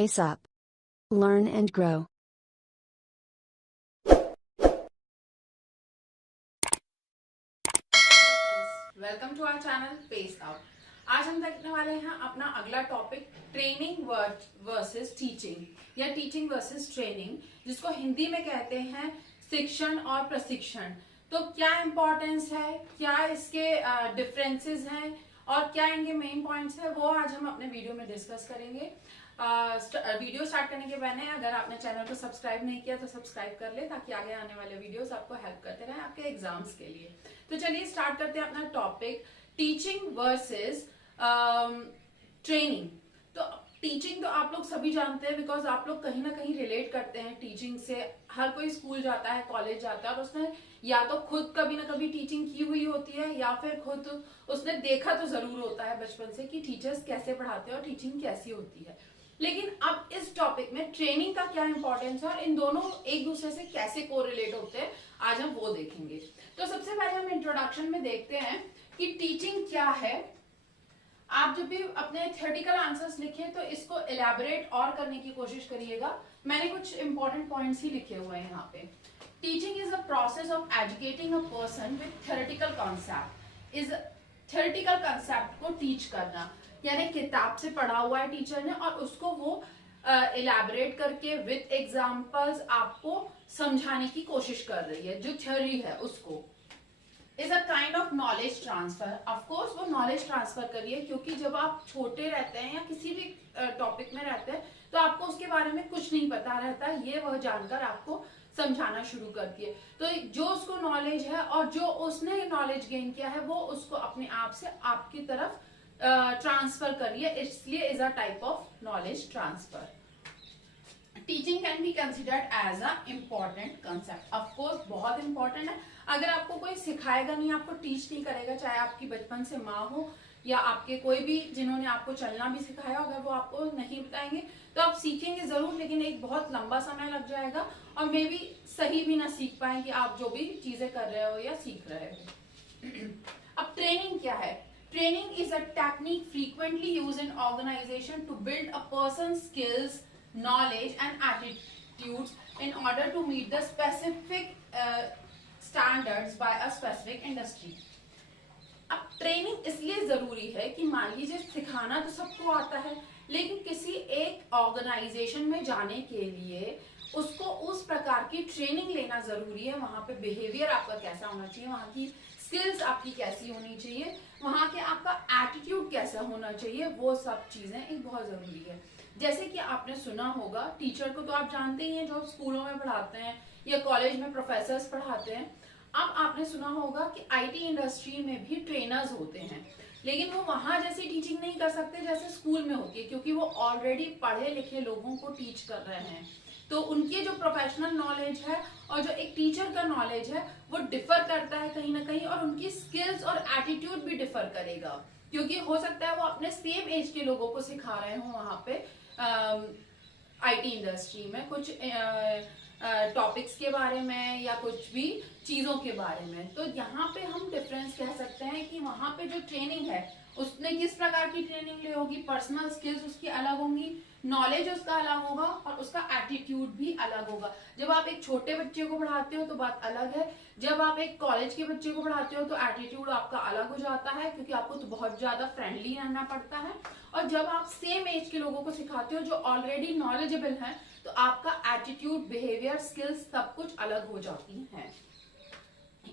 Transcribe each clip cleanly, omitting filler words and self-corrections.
pace up. Learn and grow. Welcome to our channel pace up. आज हम देखने वाले हैं अपना अगला टॉपिक ट्रेनिंग वर्सेस टीचिंग या टीचिंग वर्सेस ट्रेनिंग, जिसको हिंदी में कहते हैं शिक्षण और प्रशिक्षण। तो क्या इंपॉर्टेंस है, क्या इसके डिफरेंसेस हैं और क्या इनके मेन पॉइंट्स है, वो आज हम अपने वीडियो में डिस्कस करेंगे। वीडियो स्टार्ट करने के पहले अगर आपने चैनल को सब्सक्राइब नहीं किया तो सब्सक्राइब कर ले, ताकि आगे आने वाले वीडियोस आपको हेल्प करते रहें आपके एग्जाम्स के लिए। तो चलिए स्टार्ट करते हैं अपना टॉपिक टीचिंग वर्सेस ट्रेनिंग। तो टीचिंग तो आप लोग सभी जानते हैं, बिकॉज आप लोग कहीं ना कहीं रिलेट करते हैं टीचिंग से। हर कोई स्कूल जाता है, कॉलेज जाता है और उसने या तो खुद कभी ना कभी टीचिंग की हुई होती है या फिर खुद उसने देखा तो जरूर होता है बचपन से कि टीचर्स कैसे पढ़ाते हैं और टीचिंग कैसी होती है। लेकिन अब इस टॉपिक में ट्रेनिंग का क्या इंपॉर्टेंस है और इन दोनों एक दूसरे से कैसे कोरिलेट होते हैं, आज हम वो देखेंगे। तो सबसे पहले हम इंट्रोडक्शन में देखते हैं कि टीचिंग क्या है। आप जब भी अपने थ्योरेटिकल आंसर्स लिखें तो इसको इलैबोरेट और करने की कोशिश करिएगा। मैंने कुछ इंपॉर्टेंट पॉइंट्स ही लिखे हुए हैं यहाँ पे। Teaching is a process of educating a person with theoretical concept. Is theoretical concept को टीच करना, यानी किताब से पढ़ा हुआ है टीचर ने और उसको वो इलैबोरेट करके विद एग्जांपल्स आपको समझाने की कोशिश कर रही है। जो थ्योरी है उसको is a kind of knowledge transfer. Of course वो नॉलेज ट्रांसफर करिए, क्योंकि जब आप छोटे रहते हैं या किसी भी टॉपिक में रहते हैं तो आपको उसके बारे में कुछ नहीं पता रहता है, ये वह जानकर आपको समझाना शुरू करती है। तो जो उसको नॉलेज है और जो उसने नॉलेज गेन किया है वो उसको अपने आप से आपकी तरफ ट्रांसफर करिए, इसलिए is a type of knowledge transfer. Teaching can be considered as a important concept. Of course बहुत इंपॉर्टेंट है। अगर आपको कोई सिखाएगा नहीं, आपको टीच नहीं करेगा, चाहे आपकी बचपन से माँ हो या आपके कोई भी जिन्होंने आपको चलना भी सिखाया, अगर वो आपको नहीं बताएंगे तो आप सीखेंगे जरूर, लेकिन एक बहुत लंबा समय लग जाएगा और मे बी सही भी ना सीख पाए कि आप जो भी चीजें कर रहे हो या सीख रहे हो। अब ट्रेनिंग क्या है? Training is a technique frequently used in organization to build a person's skills, knowledge and attitudes in order to meet the specific standards by a specific industry. अब ट्रेनिंग इसलिए जरूरी है कि मान लीजिए सिखाना तो सबको आता है, लेकिन किसी एक ऑर्गेनाइजेशन में जाने के लिए उसको उस प्रकार की ट्रेनिंग लेना जरूरी है। वहां पे बिहेवियर आपका कैसा होना चाहिए, वहां की स्किल्स आपकी कैसी होनी चाहिए, वहां के आपका एटीट्यूड कैसा होना चाहिए, वो सब चीजें एक बहुत जरूरी है। जैसे कि आपने सुना होगा, टीचर को तो आप जानते ही हैं जो स्कूलों में पढ़ाते हैं या कॉलेज में प्रोफेसर्स पढ़ाते हैं। अब आपने सुना होगा कि आईटी इंडस्ट्री में भी ट्रेनर्स होते हैं, लेकिन वो वहां जैसी टीचिंग नहीं कर सकते जैसे स्कूल में होती है, क्योंकि वो ऑलरेडी पढ़े लिखे लोगों को टीच कर रहे हैं। तो उनकी जो प्रोफेशनल नॉलेज है और जो एक टीचर का नॉलेज है वो डिफर करता है कहीं ना कहीं, और उनकी स्किल्स और एटीट्यूड भी डिफर करेगा, क्योंकि हो सकता है वो अपने सेम एज के लोगों को सिखा रहे हो वहां पे आईटी इंडस्ट्री में कुछ टॉपिक्स के बारे में या कुछ भी चीजों के बारे में। तो यहाँ पे हम डिफरेंस कह सकते हैं कि वहां पे जो ट्रेनिंग है उसने किस प्रकार की ट्रेनिंग ली होगी, पर्सनल स्किल्स उसकी अलग होंगी, नॉलेज उसका अलग होगा और उसका एटीट्यूड भी अलग होगा। जब आप एक छोटे बच्चे को पढ़ाते हो तो बात अलग है, जब आप एक कॉलेज के बच्चे को पढ़ाते हो तो एटीट्यूड आपका अलग हो जाता है, क्योंकि आपको तो बहुत ज्यादा फ्रेंडली रहना पड़ता है। और जब आप सेम एज के लोगों को सिखाते हो जो ऑलरेडी नॉलेजेबल है, तो आपका एटीट्यूड, बिहेवियर, स्किल्स सब कुछ अलग हो जाती है।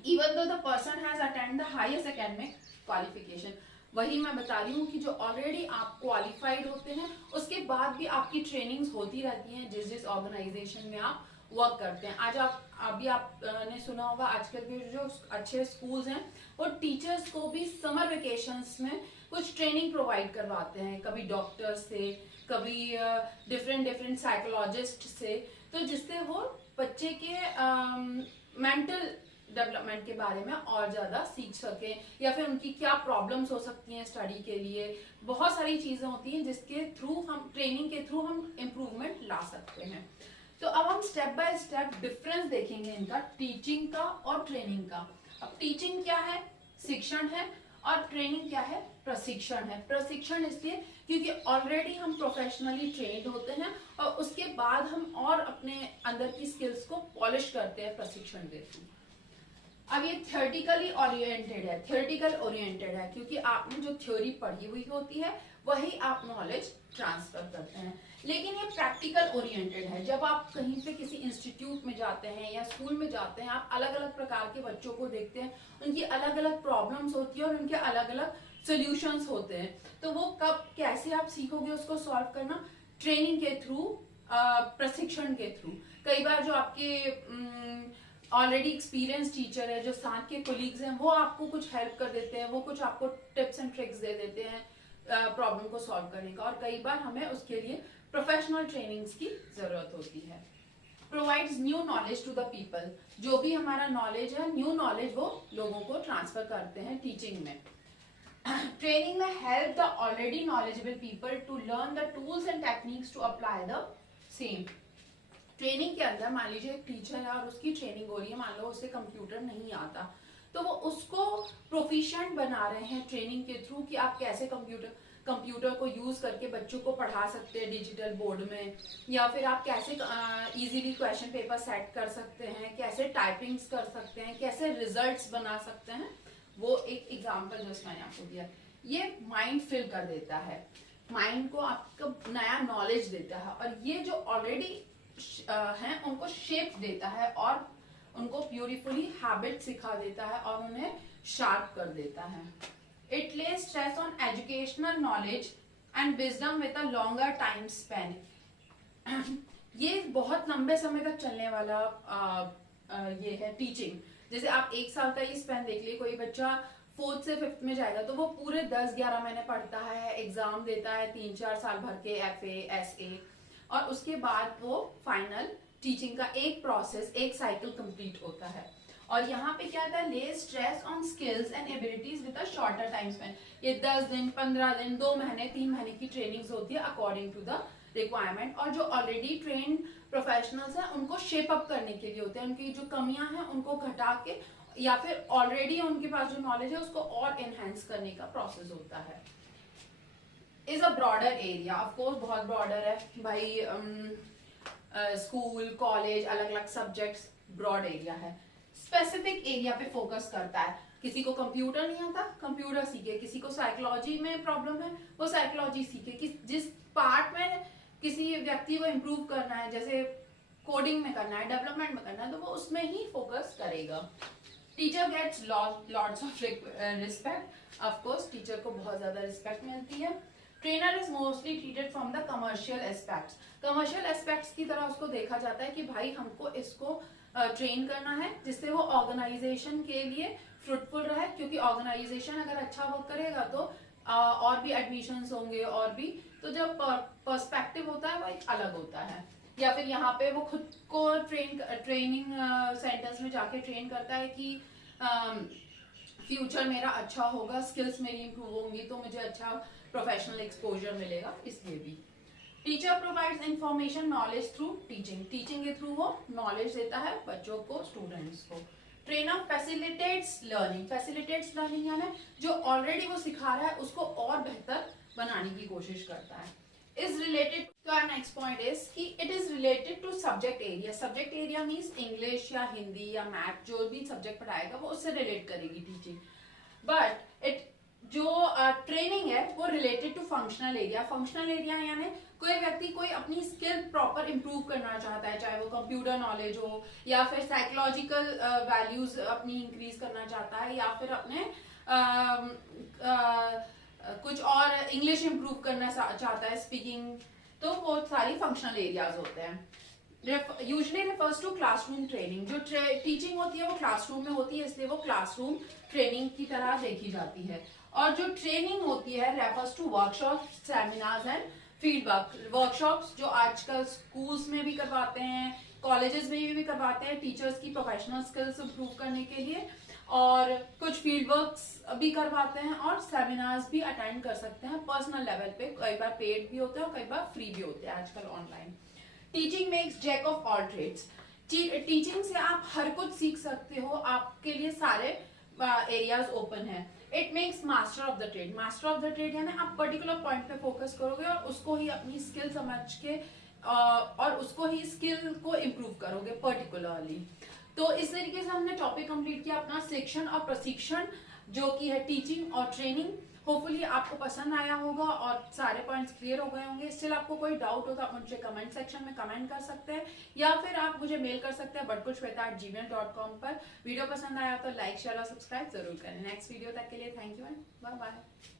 Even though the person has attend the highest academic qualification, वही मैं बता रही हूँ कि जो ऑलरेडी आप क्वालिफाइड होते हैं उसके बाद भी आपकी ट्रेनिंग्स होती रहती हैं जिस जिस ऑर्गेनाइजेशन में आप वर्क करते हैं। आज आप अभी आपने सुना होगा आजकल के जो अच्छे स्कूल्स हैं वो टीचर्स को भी समर वेकेशंस में कुछ ट्रेनिंग प्रोवाइड करवाते हैं, कभी डॉक्टर से, कभी डिफरेंट साइकोलॉजिस्ट से, तो जिससे वो बच्चे के मेंटल डेवलपमेंट के बारे में और ज्यादा सीख सके, या फिर उनकी क्या प्रॉब्लम्स हो सकती हैं स्टडी के लिए। बहुत सारी चीजें होती हैं जिसके थ्रू हम ट्रेनिंग के थ्रू हम इम्प्रूवमेंट ला सकते हैं। तो अब हम स्टेप बाय स्टेप डिफरेंस देखेंगे इनका, टीचिंग का और ट्रेनिंग का। अब टीचिंग क्या है? शिक्षण है, और ट्रेनिंग क्या है? प्रशिक्षण है। प्रशिक्षण इसलिए क्योंकि ऑलरेडी हम प्रोफेशनली ट्रेंड होते हैं और उसके बाद हम और अपने अंदर की स्किल्स को पॉलिश करते हैं प्रशिक्षण के थ्रू। अब ये थियोरेटिकली ओरिएंटेड है, थियोरेटिकल ओरिएंटेड है क्योंकि आपने जो थ्योरी पढ़ी हुई होती है वही आप नॉलेज ट्रांसफर करते हैं। लेकिन ये प्रैक्टिकल ओरिएंटेड है। जब आप कहीं पे किसी इंस्टीट्यूट में जाते हैं या स्कूल में जाते हैं, आप अलग अलग प्रकार के बच्चों को देखते हैं, उनकी अलग अलग प्रॉब्लम्स होती है और उनके अलग अलग सोल्यूशंस होते हैं। तो वो कब कैसे आप सीखोगे उसको सॉल्व करना? ट्रेनिंग के थ्रू, प्रशिक्षण के थ्रू। कई बार जो आपके ऑलरेडी एक्सपीरियंस टीचर है, जो साथ के कोलीग्स हैं, वो आपको कुछ हेल्प कर देते हैं, वो कुछ आपको टिप्स एंड ट्रिक्स दे देते हैं प्रॉब्लम को सॉल्व करने का। और कई बार हमें उसके लिए प्रोफेशनल ट्रेनिंग्स की जरूरत होती है। Provides new knowledge to the people. जो भी हमारा नॉलेज है, न्यू नॉलेज वो लोगों को ट्रांसफर करते हैं टीचिंग में। ट्रेनिंग में help the already knowledgeable people to learn the tools and techniques to apply the same. Training के अंदर मान लीजिए एक टीचर है और उसकी ट्रेनिंग हो रही है, मान लो उसे कंप्यूटर नहीं आता, तो वो उसको प्रोफिशिएंट बना रहे हैं ट्रेनिंग के थ्रू कि आप कैसे कंप्यूटर को यूज करके बच्चों को पढ़ा सकते हैं डिजिटल बोर्ड में, या फिर आप कैसे इजीली क्वेश्चन पेपर सेट कर सकते हैं, कैसे टाइपिंग्स कर सकते हैं, कैसे रिजल्ट्स बना सकते हैं। वो एक एग्जांपल जो मैंने आपको दिया, ये माइंड फिल कर देता है, माइंड को आपका नया नॉलेज देता है और ये जो ऑलरेडी हैं उनको शेप देता है और उनको ब्यूटीफुली हैबिट सिखा देता है और उन्हें शार्प कर देता है। It less stress on educational knowledge and wisdom with a longer time Spain. ये बहुत लंबे समय तक चलने वाला ये है टीचिंग। जैसे आप एक साल का ही स्पेन देख लिए, कोई बच्चा 4th से 5th में जाएगा तो वो पूरे 10-11 महीने पढ़ता है, एग्जाम देता है 3-4 साल भर के, FA SA, और उसके बाद वो फाइनल टीचिंग का एक प्रोसेस, एक साइकिल कंप्लीट होता है। और यहाँ पे क्या आता है? ले stress on skills and abilities with a shorter time Spain. ये 10 दिन, 15 दिन, 2 महीने, 3 महीने की ट्रेनिंग्स होती है अकॉर्डिंग टू द रिक्वायरमेंट। और जो ऑलरेडी ट्रेन प्रोफेशनल्स हैं उनको शेप अप करने के लिए होते हैं, उनकी जो कमियां हैं उनको घटा के या फिर ऑलरेडी उनके पास जो नॉलेज है उसको और एनहेंस करने का प्रोसेस होता है। Is a broader area, of course बहुत ब्रॉडर है भाई, स्कूल कॉलेज अलग अलग सब्जेक्ट्स, ब्रॉड एरिया है। स्पेसिफिक एरिया पे फोकस करता है। किसी को कंप्यूटर नहीं आता, कंप्यूटर सीखे, किसी को साइकोलॉजी में प्रॉब्लम है, वो साइकोलॉजी सीखे। जिस पार्ट में किसी व्यक्ति को इम्प्रूव करना है, जैसे कोडिंग में करना है, डेवलपमेंट में करना है, तो वो उसमें ही फोकस करेगा। Teacher gets lots of respect, of course teacher को बहुत ज्यादा रिस्पेक्ट मिलती है। Trainer is mostly treated from the commercial aspects. Commercial aspects की तरह उसको देखा जाता है कि भाई हमको इसको ट्रेन करना है जिससे वो ऑर्गेनाइजेशन के लिए फ्रूटफुल रहे, क्योंकि ऑर्गेनाइजेशन अगर अच्छा वर्क करेगा तो और भी एडमिशंस होंगे और भी, तो जब पर्सपेक्टिव होता है वो एक अलग होता है। या फिर यहाँ पे वो खुद को ट्रेनिंग सेंटर्स में जाके ट्रेन करता है कि फ्यूचर मेरा अच्छा होगा, स्किल्स मेरी इंप्रूव होंगी तो मुझे अच्छा प्रोफेशनल एक्सपोजर मिलेगा, इसलिए भी। Teacher provides information knowledge through teaching. Teaching के थ्रू वो नॉलेज देता है बच्चों को, स्टूडेंट्स को। Trainer facilitates learning. Facilitates learning यानी जो ऑलरेडी वो सिखा रहा है उसको और बेहतर बनाने की कोशिश करता है। Is related to our next point is कि it is related to subject area. Subject area means English या हिंदी या मैथ, जो भी सब्जेक्ट पढ़ाएगा वो उससे रिलेट करेगी टीचिंग। बट इट जो ट्रेनिंग है वो related to functional area. Functional area यानी कोई व्यक्ति कोई अपनी स्किल प्रॉपर इंप्रूव करना चाहता है, चाहे वो कंप्यूटर नॉलेज हो या फिर साइकोलॉजिकल वैल्यूज अपनी इंक्रीज करना चाहता है, या फिर अपने कुछ और इंग्लिश इंप्रूव करना चाहता है, स्पीकिंग, तो वो सारी फंक्शनल एरियाज होते हैं। Usually refers to classroom training. जो टीचिंग होती है वो क्लासरूम में होती है, इसलिए वो क्लासरूम ट्रेनिंग की तरह देखी जाती है। और जो ट्रेनिंग होती है refers to workshop, seminars and field work. Workshops जो आजकल स्कूल्स में भी करवाते हैं, कॉलेजेस में भी करवाते हैं टीचर्स की प्रोफेशनल स्किल्स इंप्रूव करने के लिए, और कुछ फील्ड वर्क्स भी करवाते हैं और सेमिनार्स भी अटेंड कर सकते हैं पर्सनल लेवल पे। कई बार पेड भी होते हैं और कई बार फ्री भी होते हैं आजकल online. Teaching makes jack of all trades. Teaching से आप हर कुछ सीख सकते हो, आपके लिए सारे एरियाज ओपन है। It makes master of the trade. Master of the trade यानी आप पर्टिकुलर पॉइंट पे फोकस करोगे और उसको ही अपनी स्किल समझ के और उसको ही स्किल को इम्प्रूव करोगे पर्टिकुलरली। तो इस तरीके से हमने टॉपिक कंप्लीट किया अपना शिक्षण और प्रशिक्षण, जो कि है टीचिंग और ट्रेनिंग। होपफुली आपको पसंद आया होगा और सारे पॉइंट्स क्लियर हो गए होंगे। स्टिल आपको कोई डाउट हो तो आप मुझे कमेंट सेक्शन में कमेंट कर सकते हैं या फिर आप मुझे मेल कर सकते हैं badkushshweta@gmail.com पर। वीडियो पसंद आया तो लाइक शेयर और सब्सक्राइब जरूर करें। नेक्स्ट वीडियो तक के लिए thank you and bye bye.